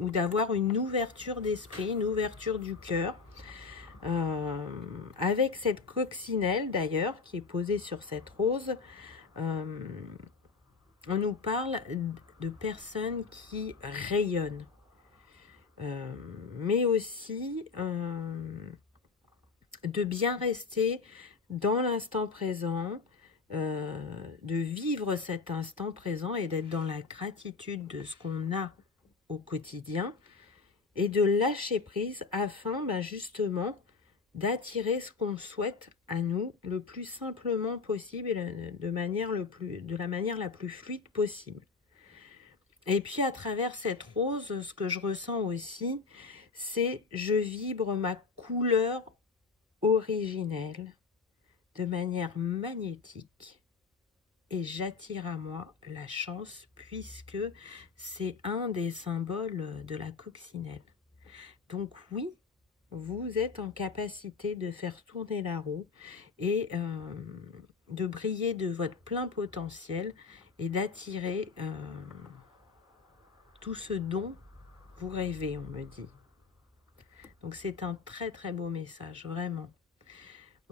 ou d'avoir une ouverture d'esprit, une ouverture du cœur. Avec cette coccinelle d'ailleurs, qui est posée sur cette rose, on nous parle de personnes qui rayonnent, mais aussi de bien rester dans l'instant présent, de vivre cet instant présent et d'être dans la gratitude de ce qu'on a au quotidien et de lâcher prise afin justement d'attirer ce qu'on souhaite à nous le plus simplement possible et de la manière la plus fluide possible. Et puis à travers cette rose, ce que je ressens aussi, c'est je vibre ma couleur originelle de manière magnétique et j'attire à moi la chance puisque c'est un des symboles de la coccinelle. Donc oui, vous êtes en capacité de faire tourner la roue et de briller de votre plein potentiel et d'attirer tout ce dont vous rêvez, on me dit. Donc c'est un très très beau message, vraiment.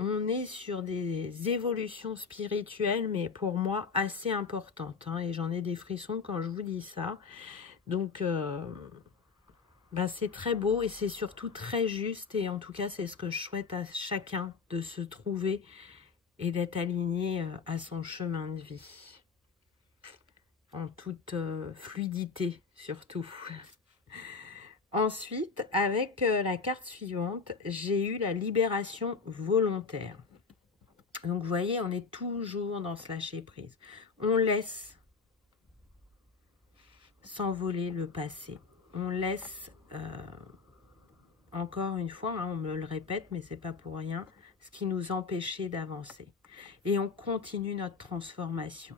On est sur des évolutions spirituelles, mais pour moi assez importantes. Hein, et j'en ai des frissons quand je vous dis ça. Donc c'est très beau et c'est surtout très juste. Et en tout cas, c'est ce que je souhaite à chacun, de se trouver et d'être aligné à son chemin de vie. En toute fluidité surtout. Ensuite, avec la carte suivante, j'ai eu la libération volontaire. Donc, vous voyez, on est toujours dans ce lâcher-prise. On laisse s'envoler le passé. On laisse, encore une fois, on me le répète, mais c'est pas pour rien, ce qui nous empêchait d'avancer. Et on continue notre transformation.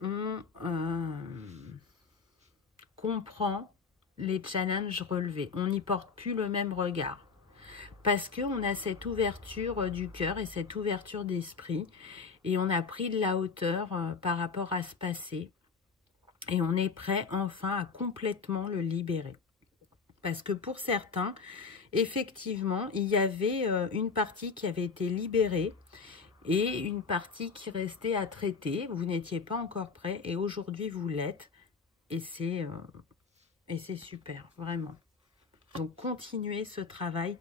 On comprend les challenges relevés. On n'y porte plus le même regard. Parce qu'on a cette ouverture du cœur et cette ouverture d'esprit. Et on a pris de la hauteur par rapport à ce passé. Et on est prêt enfin à complètement le libérer. Parce que pour certains, effectivement, il y avait une partie qui avait été libérée et une partie qui restait à traiter. Vous n'étiez pas encore prêt et aujourd'hui vous l'êtes. Et c'est super, vraiment. Donc, continuez ce travail.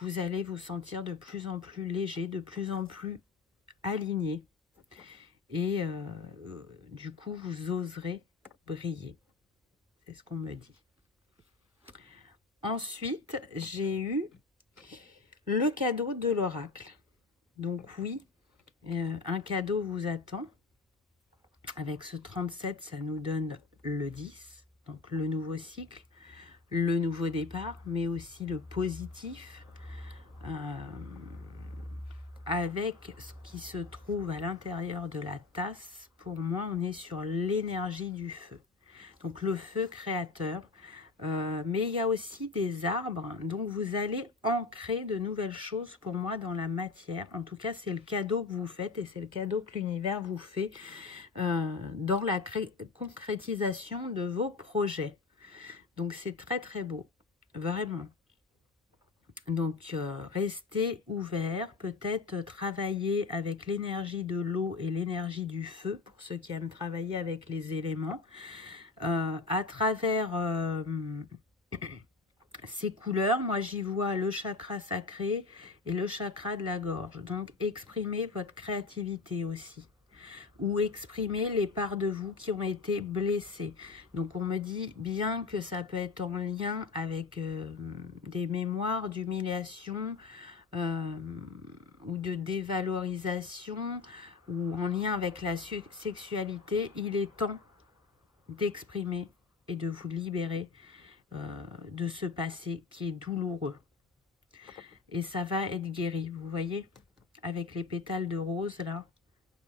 Vous allez vous sentir de plus en plus léger, de plus en plus aligné. Et du coup, vous oserez briller. C'est ce qu'on me dit. Ensuite, j'ai eu le cadeau de l'oracle. Donc oui, un cadeau vous attend. Avec ce 37, ça nous donne le 10, donc le nouveau cycle, le nouveau départ, mais aussi le positif. Avec ce qui se trouve à l'intérieur de la tasse, pour moi, on est sur l'énergie du feu. Donc le feu créateur. Mais il y a aussi des arbres, donc vous allez ancrer de nouvelles choses pour moi dans la matière. En tout cas, c'est le cadeau que vous faites et c'est le cadeau que l'univers vous fait dans la concrétisation de vos projets. Donc c'est très très beau, vraiment. Donc restez ouvert, peut-être travailler avec l'énergie de l'eau et l'énergie du feu, pour ceux qui aiment travailler avec les éléments. À travers ces couleurs, moi j'y vois le chakra sacré et le chakra de la gorge. Donc exprimez votre créativité aussi, ou exprimer les parts de vous qui ont été blessées. Donc on me dit bien que ça peut être en lien avec des mémoires d'humiliation ou de dévalorisation, ou en lien avec la sexualité. Il est temps d'exprimer et de vous libérer de ce passé qui est douloureux. Et ça va être guéri, vous voyez, avec les pétales de rose là,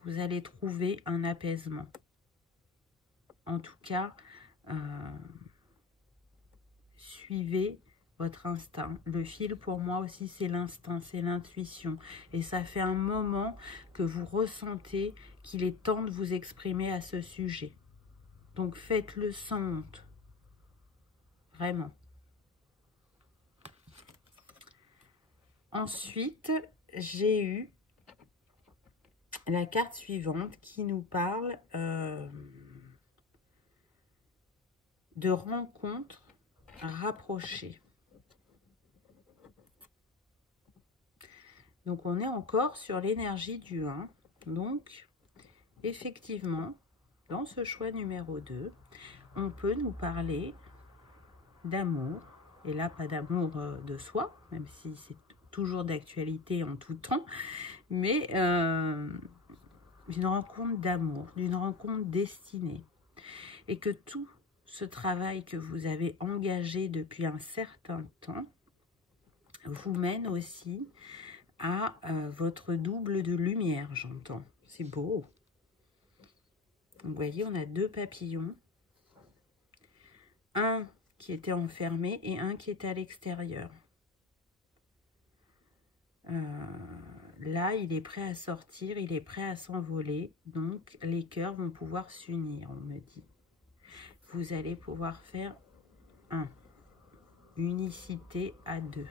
vous allez trouver un apaisement. En tout cas, suivez votre instinct. Le fil pour moi aussi c'est l'instinct, c'est l'intuition. Et ça fait un moment que vous ressentez qu'il est temps de vous exprimer à ce sujet. Donc faites-le sans honte. Vraiment. Ensuite, j'ai eu la carte suivante qui nous parle de rencontres rapprochées. Donc on est encore sur l'énergie du 1. Donc effectivement, dans ce choix numéro 2, on peut nous parler d'amour. Et là, pas d'amour de soi, même si c'est toujours d'actualité en tout temps, mais d'une rencontre d'amour, d'une rencontre destinée. Et que tout ce travail que vous avez engagé depuis un certain temps vous mène aussi à votre double de lumière, j'entends. C'est beau. Vous voyez, on a 2 papillons. Un qui était enfermé et un qui était à l'extérieur. Là, il est prêt à sortir, il est prêt à s'envoler. Donc, les cœurs vont pouvoir s'unir, on me dit. Vous allez pouvoir faire unicité à 2.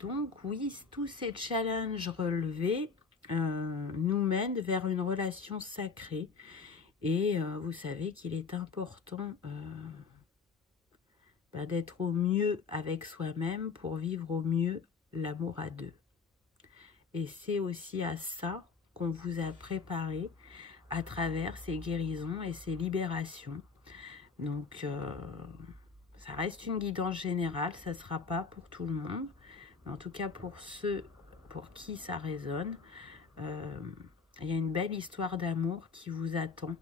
Donc, oui, tous ces challenges relevés nous mènent vers une relation sacrée. Et vous savez qu'il est important d'être au mieux avec soi-même pour vivre au mieux l'amour à 2. Et c'est aussi à ça qu'on vous a préparé à travers ces guérisons et ces libérations. Donc, ça reste une guidance générale, ça ne sera pas pour tout le monde. Mais en tout cas, pour ceux pour qui ça résonne, il y a une belle histoire d'amour qui vous attend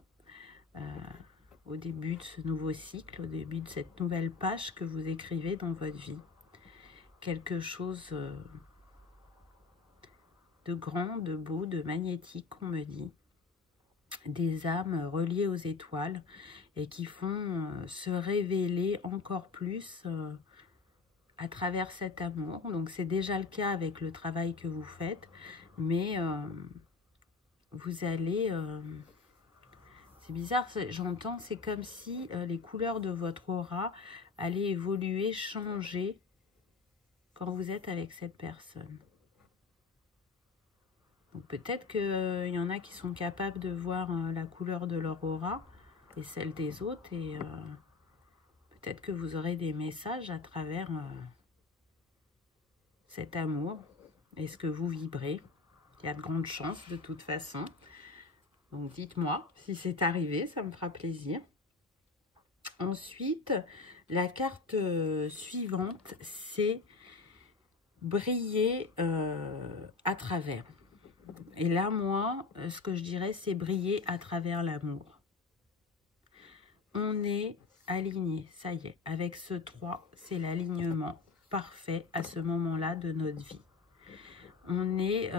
au début de ce nouveau cycle, au début de cette nouvelle page que vous écrivez dans votre vie. Quelque chose de grand, de beau, de magnétique, on me dit. Des âmes reliées aux étoiles et qui font se révéler encore plus à travers cet amour. Donc c'est déjà le cas avec le travail que vous faites, mais vous allez... c'est bizarre, j'entends, c'est comme si les couleurs de votre aura allaient évoluer, changer quand vous êtes avec cette personne. Peut-être qu'il y en a qui sont capables de voir la couleur de leur aura et celle des autres. Et peut-être que vous aurez des messages à travers cet amour et ce que vous vibrez. Il y a de grandes chances de toute façon. Donc, dites-moi si c'est arrivé, ça me fera plaisir. Ensuite, la carte suivante, c'est briller à travers. Et là, moi, ce que je dirais, c'est briller à travers l'amour. On est aligné, ça y est. Avec ce 3, c'est l'alignement parfait à ce moment-là de notre vie. On est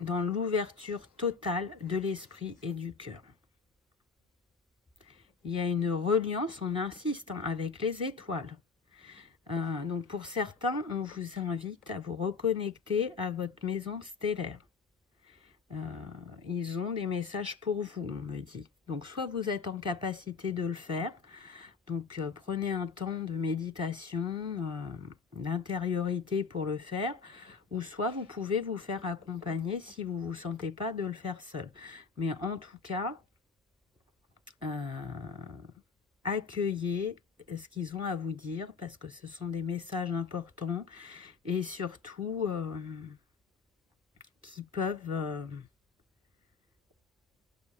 dans l'ouverture totale de l'esprit et du cœur. Il y a une reliance, on insiste, hein, avec les étoiles. Donc pour certains, on vous invite à vous reconnecter à votre maison stellaire. Ils ont des messages pour vous, on me dit. Donc soit vous êtes en capacité de le faire, donc prenez un temps de méditation, d'intériorité pour le faire, ou soit vous pouvez vous faire accompagner si vous ne vous sentez pas de le faire seul. Mais en tout cas, accueillez ce qu'ils ont à vous dire parce que ce sont des messages importants et surtout qui peuvent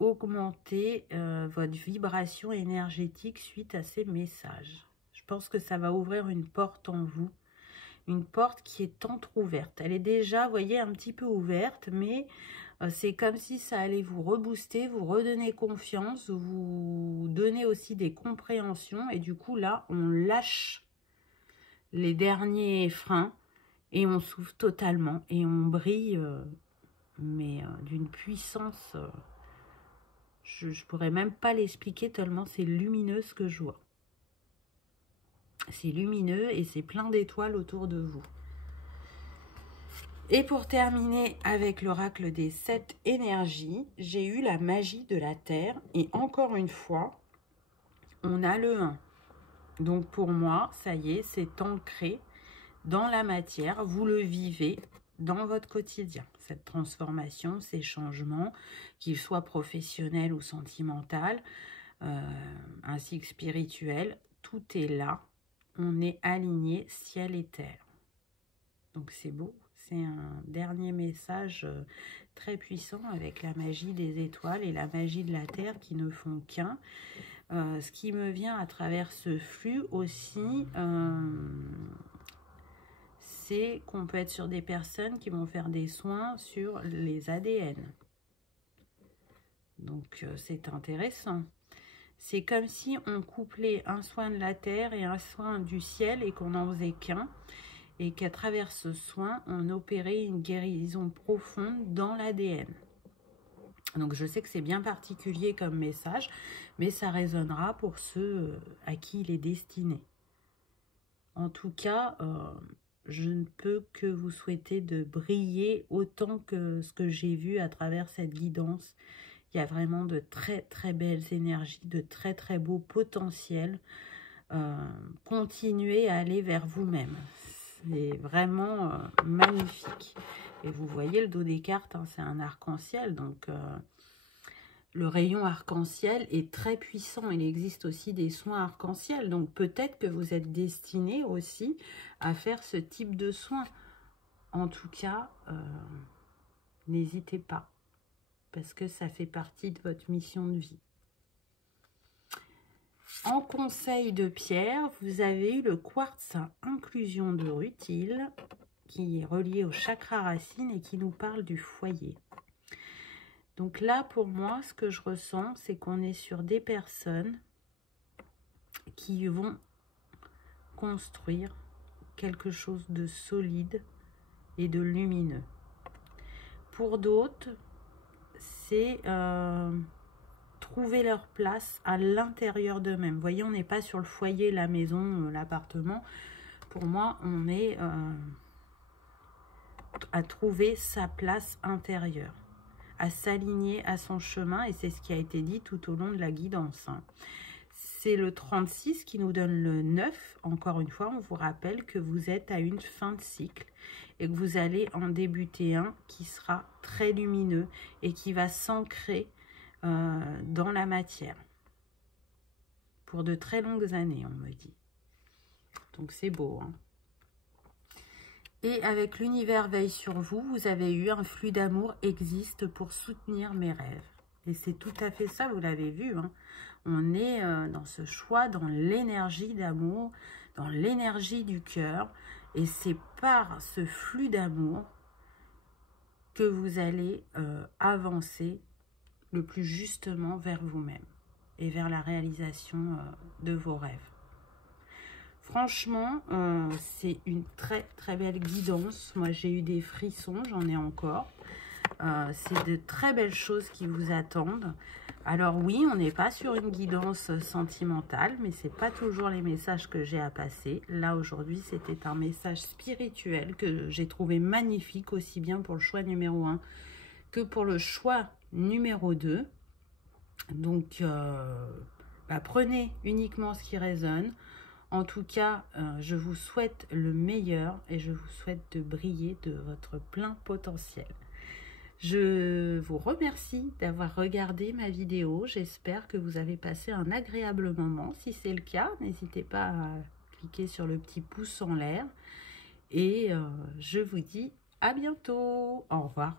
augmenter votre vibration énergétique suite à ces messages. Je pense que ça va ouvrir une porte en vous, une porte qui est entrouverte. Elle est déjà, vous voyez, un petit peu ouverte, mais c'est comme si ça allait vous rebooster, vous redonner confiance, vous donner aussi des compréhensions. Et du coup, là, on lâche les derniers freins et on s'ouvre totalement. Et on brille, mais d'une puissance... je ne pourrais même pas l'expliquer tellement c'est lumineux ce que je vois. C'est lumineux et c'est plein d'étoiles autour de vous. Et pour terminer avec l'oracle des 7 énergies, j'ai eu la magie de la Terre. Et encore une fois, on a le 1. Donc pour moi, ça y est, c'est ancré dans la matière. Vous le vivez dans votre quotidien. Cette transformation, ces changements, qu'ils soient professionnels ou sentimentaux, ainsi que spirituels, tout est là. On est aligné ciel et terre. Donc c'est beau. C'est un dernier message très puissant avec la magie des étoiles et la magie de la Terre qui ne font qu'un. Ce qui me vient à travers ce flux aussi, c'est qu'on peut être sur des personnes qui vont faire des soins sur les ADN. Donc c'est intéressant. C'est comme si on couplait un soin de la Terre et un soin du ciel et qu'on n'en faisait qu'un. Et qu'à travers ce soin, on opérait une guérison profonde dans l'ADN. Donc je sais que c'est bien particulier comme message, mais ça résonnera pour ceux à qui il est destiné. En tout cas, je ne peux que vous souhaiter de briller autant que ce que j'ai vu à travers cette guidance. Il y a vraiment de très très belles énergies, de très très beaux potentiels. Continuez à aller vers vous-même. C'est vraiment magnifique. Et vous voyez le dos des cartes, hein, c'est un arc-en-ciel. Donc, le rayon arc-en-ciel est très puissant. Il existe aussi des soins arc-en-ciel. Donc, peut-être que vous êtes destiné aussi à faire ce type de soins. En tout cas, n'hésitez pas. Parce que ça fait partie de votre mission de vie. En conseil de pierre, vous avez eu le quartz à inclusion de rutile qui est relié au chakra racine et qui nous parle du foyer. Donc là, pour moi, ce que je ressens, c'est qu'on est sur des personnes qui vont construire quelque chose de solide et de lumineux. Pour d'autres, c'est... trouver leur place à l'intérieur d'eux-mêmes. Vous voyez, on n'est pas sur le foyer, la maison, l'appartement. Pour moi, on est à trouver sa place intérieure, à s'aligner à son chemin, et c'est ce qui a été dit tout au long de la guidance. C'est le 36 qui nous donne le 9. Encore une fois, on vous rappelle que vous êtes à une fin de cycle et que vous allez en débuter un qui sera très lumineux et qui va s'ancrer dans la matière pour de très longues années, on me dit. Donc c'est beau, hein. Et avec l'univers veille sur vous, vous avez eu un flux d'amour existe pour soutenir mes rêves. Et c'est tout à fait ça, vous l'avez vu. Hein. On est dans ce choix, dans l'énergie d'amour, dans l'énergie du cœur. Et c'est par ce flux d'amour que vous allez avancer le plus justement vers vous-même et vers la réalisation de vos rêves. Franchement, c'est une très très belle guidance. Moi, j'ai eu des frissons, j'en ai encore. C'est de très belles choses qui vous attendent. Alors oui, on n'est pas sur une guidance sentimentale, mais ce n'est pas toujours les messages que j'ai à passer. Là, aujourd'hui, c'était un message spirituel que j'ai trouvé magnifique, aussi bien pour le choix numéro 1 que pour le choix numéro 2. Donc, prenez uniquement ce qui résonne. En tout cas, je vous souhaite le meilleur et je vous souhaite de briller de votre plein potentiel. Je vous remercie d'avoir regardé ma vidéo. J'espère que vous avez passé un agréable moment. Si c'est le cas, n'hésitez pas à cliquer sur le petit pouce en l'air. Et je vous dis à bientôt. Au revoir.